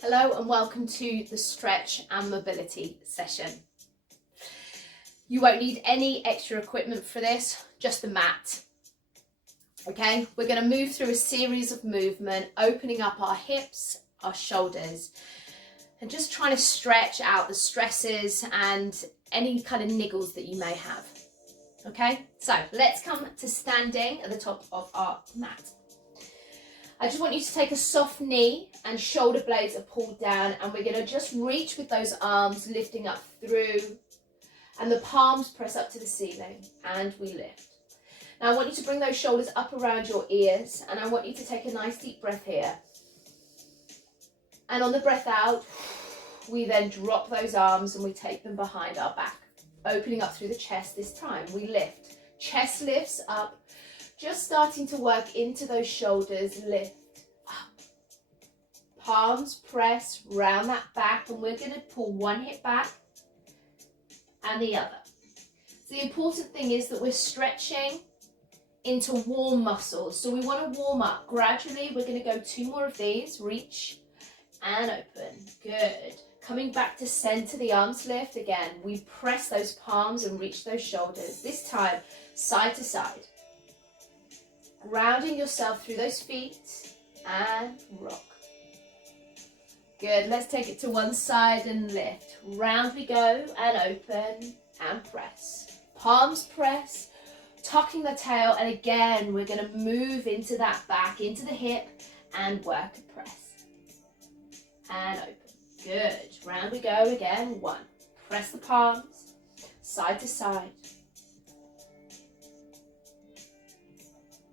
Hello and welcome to the stretch and mobility session. You won't need any extra equipment for this, just the mat. Okay, we're going to move through a series of movement, opening up our hips, our shoulders, and just trying to stretch out the stresses and any kind of niggles that you may have. Okay, so let's come to standing at the top of our mat. I just want you to take a soft knee and shoulder blades are pulled down, and we're going to just reach with those arms lifting up through, and the palms press up to the ceiling and we lift. Now I want you to bring those shoulders up around your ears, and I want you to take a nice deep breath here. And on the breath out, we then drop those arms and we take them behind our back, opening up through the chest this time. We lift, chest lifts up. Just starting to work into those shoulders, lift up. Palms press round that back, and we're going to pull one hip back and the other. So the important thing is that we're stretching into warm muscles. So we want to warm up. Gradually, we're going to go 2 more of these. Reach and open. Good. Coming back to center, the arms lift. Again, we press those palms and reach those shoulders. This time, side to side. Grounding yourself through those feet and rock. Good, let's take it to one side and lift. Round we go and open and press. Palms press, tucking the tail, and again we're going to move into that back, into the hip, and work a press. And open. Good, round we go again. 1. Press the palms, side to side.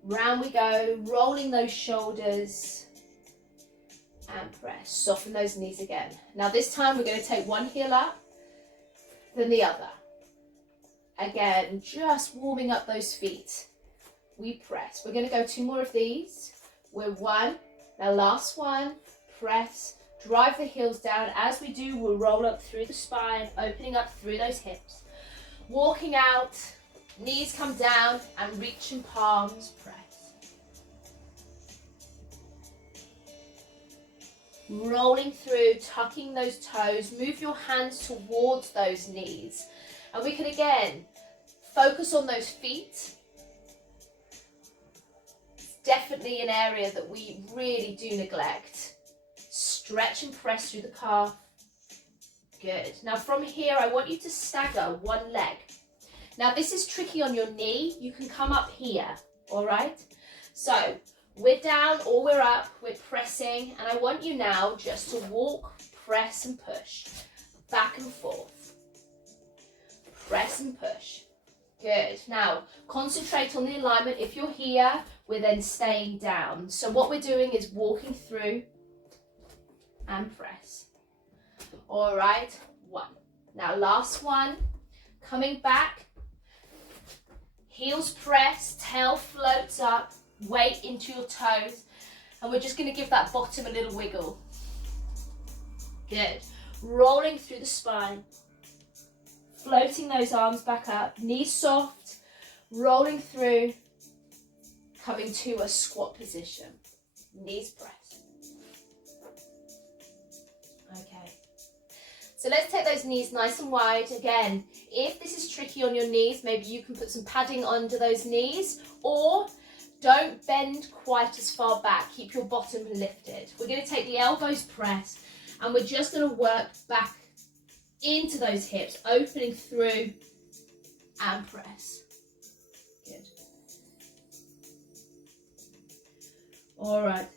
Round we go, rolling those shoulders and press. Soften those knees again. Now this time we're going to take one heel up, then the other. Again, just warming up those feet. We press. We're going to go 2 more of these. We're 1. Now last one. Press. Drive the heels down. As we do, we'll roll up through the spine, opening up through those hips. Walking out. Knees come down and reach and palms press. Rolling through, tucking those toes. Move your hands towards those knees. And we can again focus on those feet. It's definitely an area that we really do neglect. Stretch and press through the calf. Good. Now from here, I want you to stagger one leg. Now this is tricky on your knee. You can come up here, all right? So we're down or we're up, we're pressing, and I want you now just to walk, press and push, back and forth. Press and push. Good. Now concentrate on the alignment. If you're here, we're then staying down. So what we're doing is walking through and press. All right, 1. Now last one, coming back. Heels press, tail floats up, weight into your toes, and we're just going to give that bottom a little wiggle. Good. Rolling through the spine, floating those arms back up, knees soft, rolling through, coming to a squat position. Knees press. Okay. So let's take those knees nice and wide. Again, if this is tricky on your knees, maybe you can put some padding under those knees, or don't bend quite as far back. Keep your bottom lifted. We're going to take the elbows press, and we're just going to work back into those hips, opening through and press. Good. All right.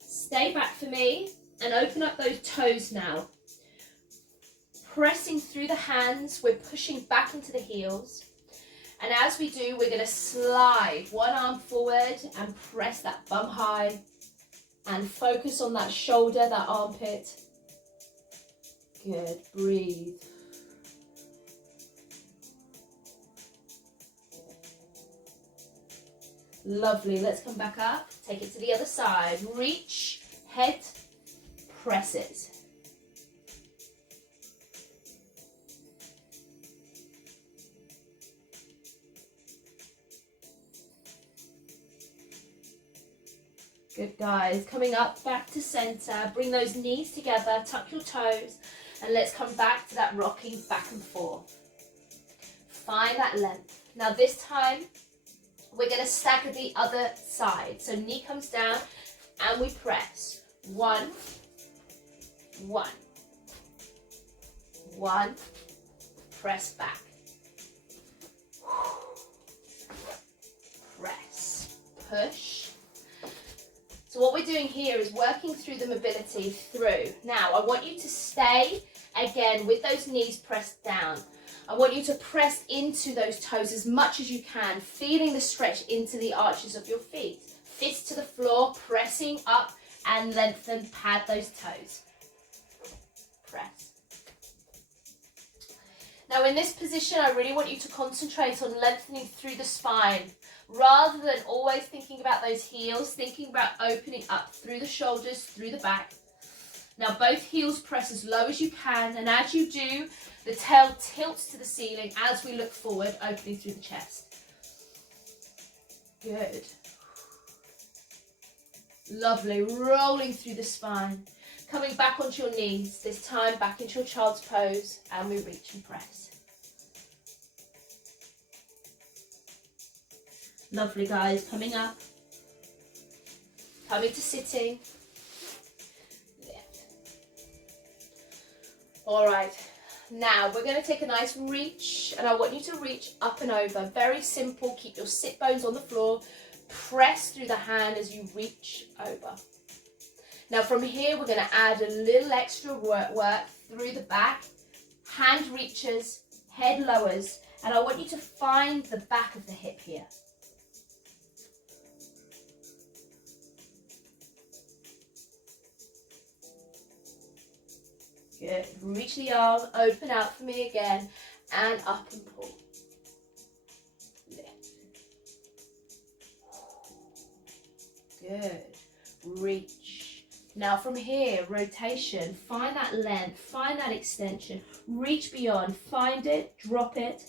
Stay back for me and open up those toes now. Pressing through the hands, we're pushing back into the heels. And as we do, we're going to slide one arm forward and press that bum high and focus on that shoulder, that armpit. Good, breathe. Lovely, let's come back up, take it to the other side. Reach, head, presses. Good. Good, guys. Coming up, back to center. Bring those knees together, tuck your toes, and let's come back to that rocking back and forth. Find that length. Now this time, we're going to stagger the other side. So knee comes down and we press. 1, 1, 1, press back. Press, push. So what we're doing here is working through the mobility through. Now I want you to stay again with those knees pressed down. I want you to press into those toes as much as you can, feeling the stretch into the arches of your feet. Fists to the floor, pressing up and lengthen, pad those toes. Press. Now in this position, I really want you to concentrate on lengthening through the spine. Rather than always thinking about those heels, thinking about opening up through the shoulders, through the back. Now both heels press as low as you can, and as you do, the tail tilts to the ceiling as we look forward, opening through the chest. Good. Lovely, rolling through the spine. Coming back onto your knees, this time back into your child's pose, and we reach and press. Lovely, guys, coming up. Coming to sitting. Lift. All right. Now we're going to take a nice reach, and I want you to reach up and over. Very simple. Keep your sit bones on the floor. Press through the hand as you reach over. Now from here we're going to add a little extra work through the back. Hand reaches, head lowers, and I want you to find the back of the hip here. Good. Reach the arm, open out for me again, and up and pull. Lift. Good. Reach. Now from here, rotation. Find that length, find that extension. Reach beyond, find it, drop it.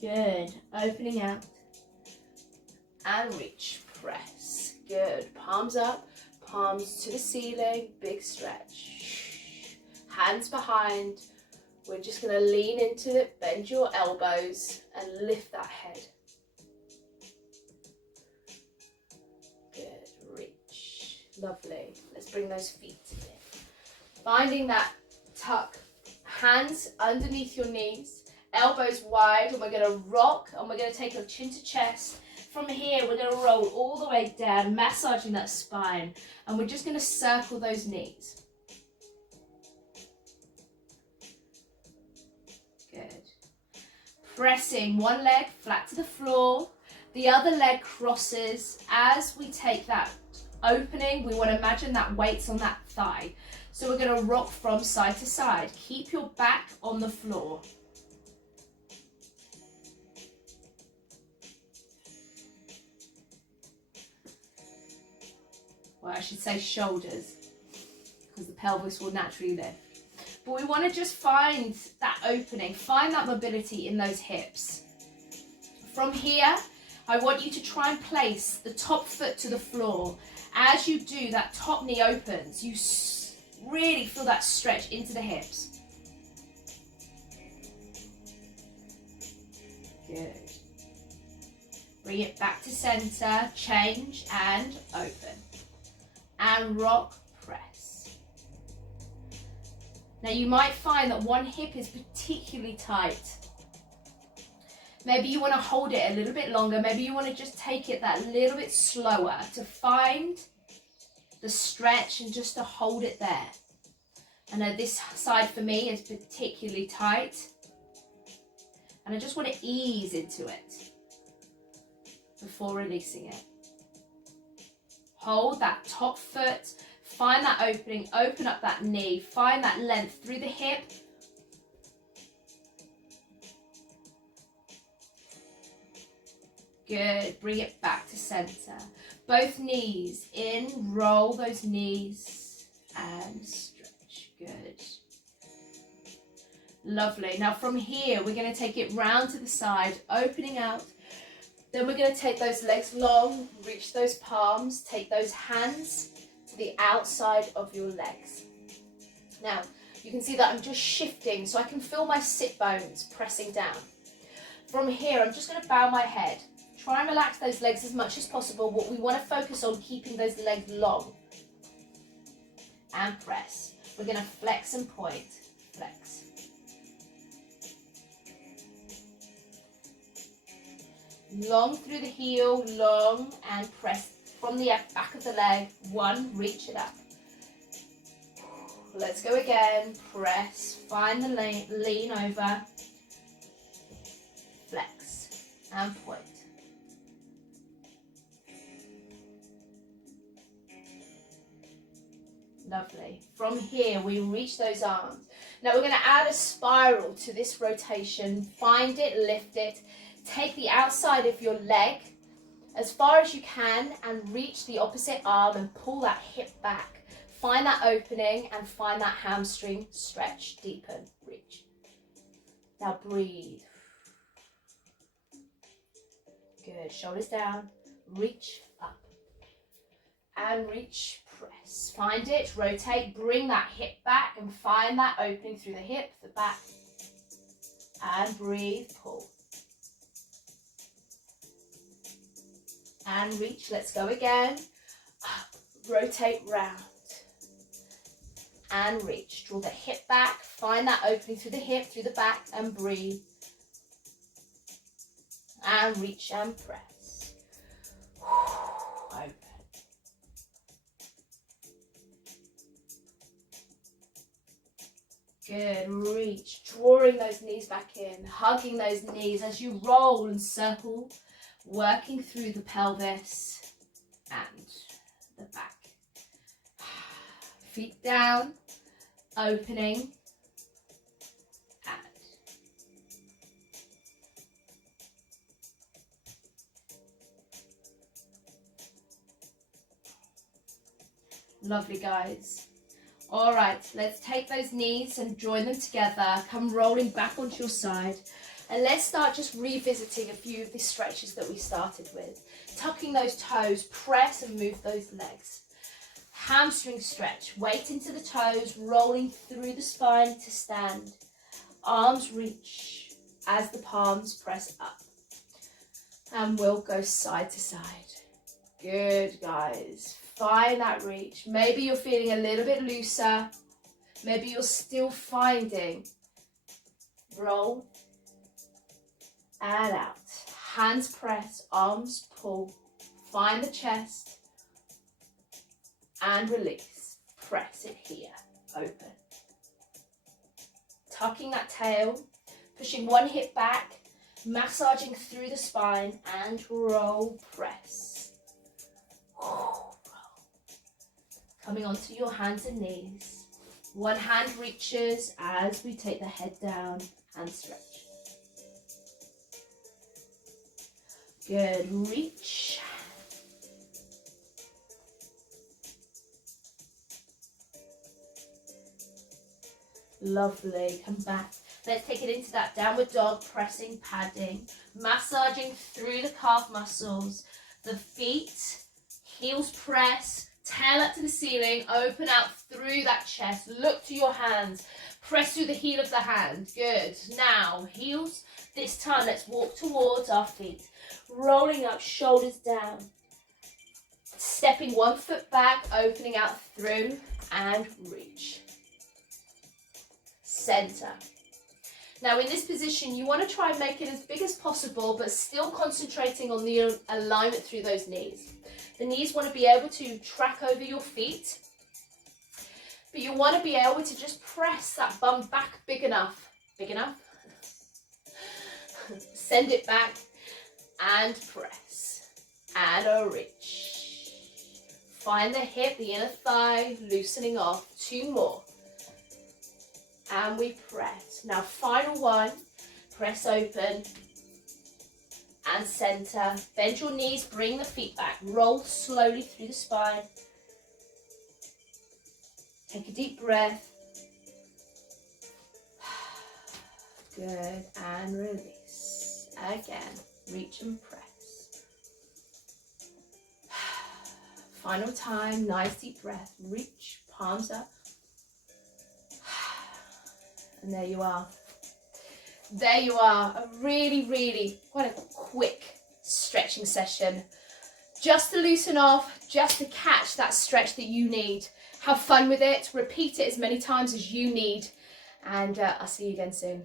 Good. Opening out. And reach. Press. Good. Palms up. Palms to the ceiling. Big stretch. Hands behind. We're just going to lean into it. Bend your elbows and lift that head. Good. Reach. Lovely. Let's bring those feet in. Finding that tuck. Hands underneath your knees. Elbows wide, and we're going to rock, and we're going to take a chin to chest. From here, we're going to roll all the way down, massaging that spine, and we're just going to circle those knees. Good. Pressing one leg flat to the floor, the other leg crosses. As we take that opening, we want to imagine that weight's on that thigh. So we're going to rock from side to side. Keep your back on the floor. Well, I should say shoulders, because the pelvis will naturally lift. But we want to just find that opening, find that mobility in those hips. From here, I want you to try and place the top foot to the floor. As you do, that top knee opens. You really feel that stretch into the hips. Good. Bring it back to center, change and open. And rock, press. Now you might find that one hip is particularly tight. Maybe you want to hold it a little bit longer. Maybe you want to just take it that little bit slower to find the stretch and just to hold it there. I know this side for me is particularly tight, and I just want to ease into it before releasing it. Hold that top foot, find that opening, open up that knee, find that length through the hip. Good, bring it back to center. Both knees in, roll those knees and stretch. Good. Lovely. Now from here, we're going to take it round to the side, opening out. Then we're going to take those legs long, reach those palms, take those hands to the outside of your legs. Now, you can see that I'm just shifting so I can feel my sit bones pressing down. From here, I'm just going to bow my head. Try and relax those legs as much as possible. What we want to focus on, keeping those legs long. And press. We're going to flex and point. Flex. Long through the heel, long, and press from the back of the leg. One, reach it up. Let's go again. Press, find the lean over. Flex and point. Lovely. From here, we reach those arms. Now we're going to add a spiral to this rotation. Find it, lift it. Take the outside of your leg as far as you can and reach the opposite arm and pull that hip back. Find that opening and find that hamstring stretch, deepen, reach. Now breathe. Good. Shoulders down. Reach up. And reach, press. Find it, rotate, bring that hip back and find that opening through the hip, the back. And breathe, pull. And reach. Let's go again. Up. Rotate round. And reach. Draw the hip back. Find that opening through the hip, through the back, and breathe. And reach and press. Open. Good. Reach. Drawing those knees back in. Hugging those knees as you roll and circle. Working through the pelvis and the back. Feet down, opening, and. Lovely, guys. All right, let's take those knees and join them together. Come rolling back onto your side. And let's start just revisiting a few of the stretches that we started with. Tucking those toes, press and move those legs. Hamstring stretch, weight into the toes, rolling through the spine to stand. Arms reach as the palms press up. And we'll go side to side. Good, guys. Find that reach. Maybe you're feeling a little bit looser. Maybe you're still finding. Roll. And out. Hands press, arms pull. Find the chest. And release. Press it here. Open. Tucking that tail. Pushing one hip back. Massaging through the spine. And roll, press. Roll. Coming onto your hands and knees. One hand reaches as we take the head down and stretch. Good, reach. Lovely, come back. Let's take it into that downward dog, pressing, padding, massaging through the calf muscles, the feet, heels press, tail up to the ceiling, open out through that chest, look to your hands, press through the heel of the hand. Good, now heels, this time let's walk towards our feet. Rolling up, shoulders down. Stepping one foot back, opening out through and reach. Center. Now in this position, you want to try and make it as big as possible, but still concentrating on the alignment through those knees. The knees want to be able to track over your feet, but you want to be able to just press that bum back big enough. Big enough. Send it back. And press, and a reach. Find the hip, the inner thigh, loosening off. 2 more. And we press. Now final one, press open and center. Bend your knees, bring the feet back. Roll slowly through the spine. Take a deep breath. Good, and release. Again, reach and press. Final time, nice deep breath. Reach, palms up. And there you are. There you are. A really, really quite a quick stretching session. Just to loosen off, just to catch that stretch that you need. Have fun with it. Repeat it as many times as you need. And I'll see you again soon.